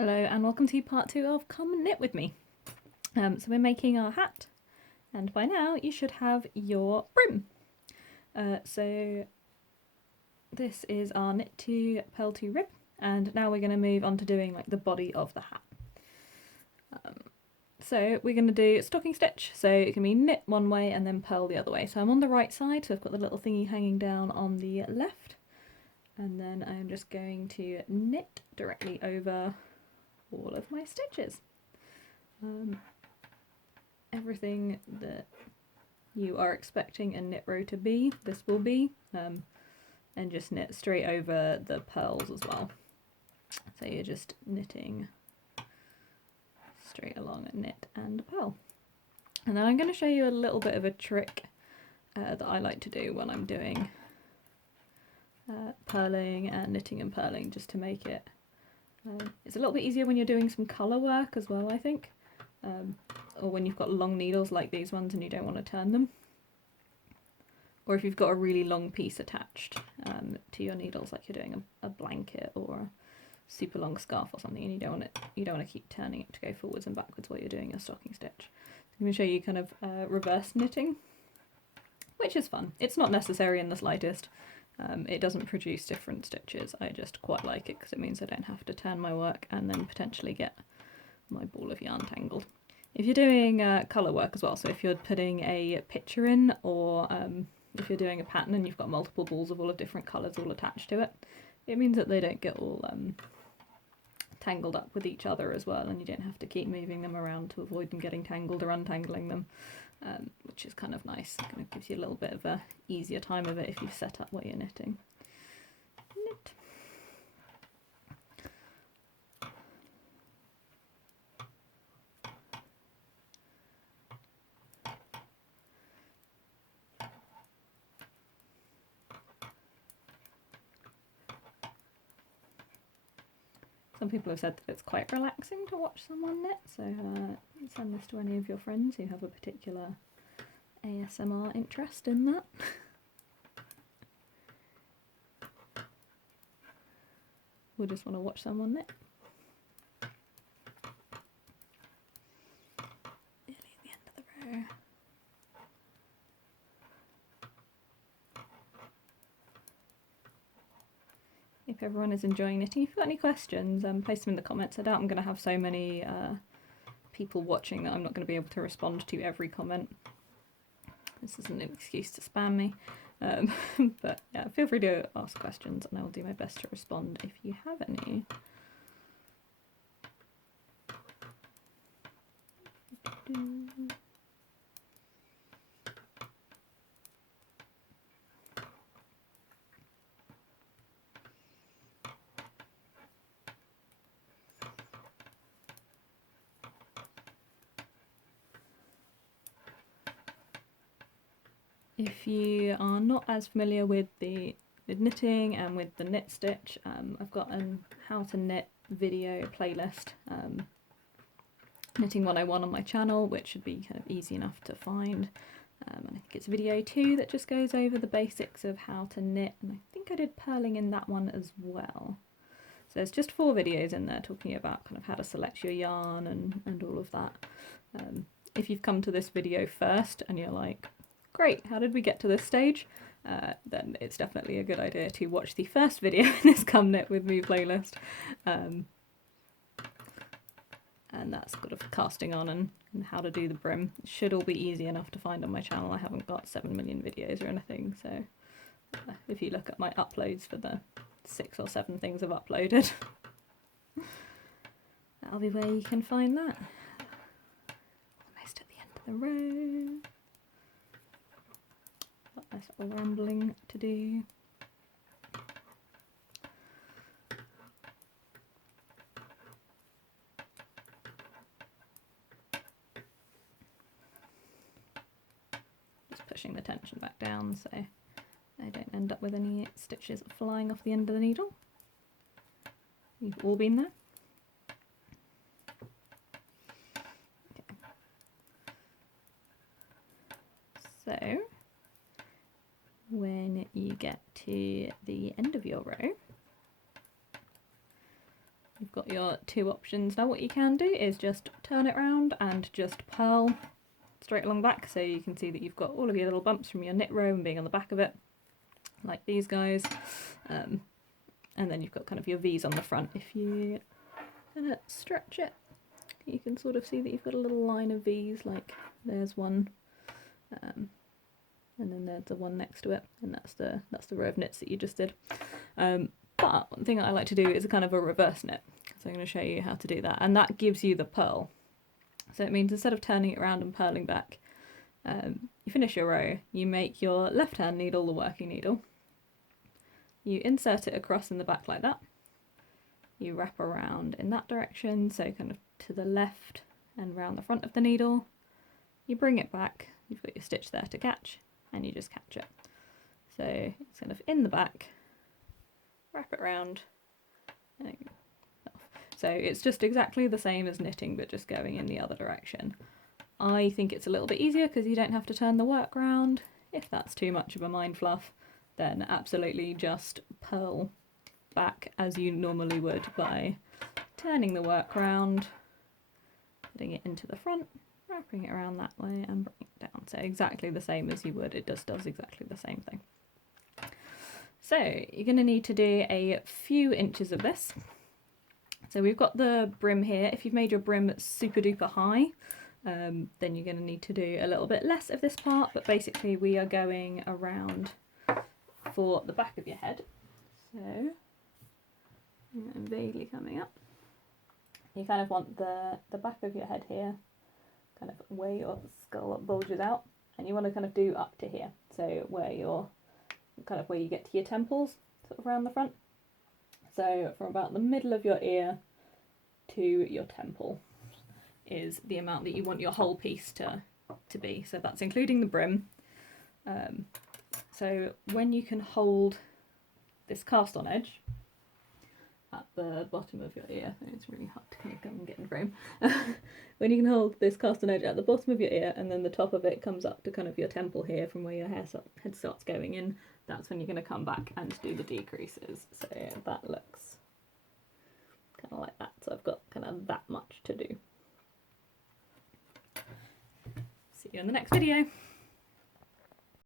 Hello and welcome to part 2 of Come and Knit with me. So we're making our hat, and by now you should have your brim. So this is our knit to purl to rib, and now we're going to move on to doing like the body of the hat. So we're going to do stocking stitch, so it can be knit one way and then purl the other way. So I'm on the right side, so I've got the little thingy hanging down on the left, and then I'm just going to knit directly over all of my stitches. Everything that you are expecting a knit row to be, this will be, and just knit straight over the purls as well. So you're just knitting straight along a knit and purl. And then I'm going to show you a little bit of a trick that I like to do when I'm doing purling and knitting and purling, just to make it it's a little bit easier when you're doing some colour work as well, I think, or when you've got long needles like these ones and you don't want to turn them, or if you've got a really long piece attached to your needles, like you're doing a blanket or a super long scarf or something, and you don't want to keep turning it to go forwards and backwards while you're doing your stocking stitch. I'm going to show you kind of reverse knitting, which is fun. It's not necessary in the slightest. It doesn't produce different stitches. I just quite like it because it means I don't have to turn my work and then potentially get my ball of yarn tangled. If you're doing colour work as well, so if you're putting a picture in, or if you're doing a pattern and you've got multiple balls of all of different colours all attached to it, it means that they don't get all tangled up with each other as well, and you don't have to keep moving them around to avoid them getting tangled or untangling them. Which is kind of nice. It kind of gives you a little bit of a easier time of it if you've set up what you're knitting. Knit. Some people have said that it's quite relaxing to watch someone knit, so send this to any of your friends who have a particular ASMR interest in that. Or just want to watch someone knit. Nearly at the end of the row. If everyone is enjoying knitting, if you've got any questions, post them in the comments. I doubt I'm going to have so many people watching that I'm not going to be able to respond to every comment. This isn't an excuse to spam me. But yeah, feel free to ask questions and I will do my best to respond if you have any. If you are not as familiar with knitting and with the knit stitch, I've got an how to knit video playlist, Knitting 101 on my channel, which should be kind of easy enough to find. And I think it's video 2 that just goes over the basics of how to knit, and I think I did purling in that one as well. So there's just 4 videos in there talking about kind of how to select your yarn and all of that. If you've come to this video first and you're like, great, how did we get to this stage? Then it's definitely a good idea to watch the first video in this Come Knit With Me playlist. And that's sort of casting on and how to do the brim. It should all be easy enough to find on my channel. I haven't got 7 million videos or anything, so if you look at my uploads for the 6 or 7 things I've uploaded, that'll be where you can find that. Almost at the end of the row. Got this little rambling to do. Just pushing the tension back down so I don't end up with any stitches flying off the end of the needle. You've all been there. Okay. So when you get to the end of your row, you've got your two options. Now what you can do is just turn it around and just purl straight along the back, so you can see that you've got all of your little bumps from your knit row and being on the back of it, like these guys. And then you've got kind of your V's on the front. If you kind of stretch it, you can sort of see that you've got a little line of V's, like there's one, and then there's the one next to it, and that's the row of knits that you just did. But one thing I like to do is a kind of a reverse knit, so I'm going to show you how to do that, and that gives you the purl. So it means instead of turning it around and purling back, you finish your row, you make your left hand needle the working needle, you insert it across in the back like that, you wrap around in that direction, so kind of to the left and round the front of the needle, you bring it back, you've got your stitch there to catch, and you just catch it. So it's kind of in the back, wrap it round, and off. So it's just exactly the same as knitting, but just going in the other direction. I think it's a little bit easier because you don't have to turn the work round. If that's too much of a mind fluff, then absolutely just purl back as you normally would by turning the work round, putting it into the front, wrapping it around that way and bringing it down. So exactly the same as you would, it just does exactly the same thing. So you're going to need to do a few inches of this. So we've got the brim here. If you've made your brim super duper high, then you're going to need to do a little bit less of this part, but basically we are going around for the back of your head. So I'm vaguely coming up. You kind of want the back of your head here, kind of where your skull bulges out, and you want to kind of do up to here. So where your kind of where you get to your temples, sort of around the front. So from about the middle of your ear to your temple is the amount that you want your whole piece to be. So that's including the brim. So when you can hold this cast on edge at the bottom of your ear, it's really hard to kind of come and get in frame. When you can hold this cast on edge at the bottom of your ear and then the top of it comes up to kind of your temple here from where your head starts going in, that's when you're going to come back and do the decreases. So that looks kind of like that. So I've got kind of that much to do. See you in the next video.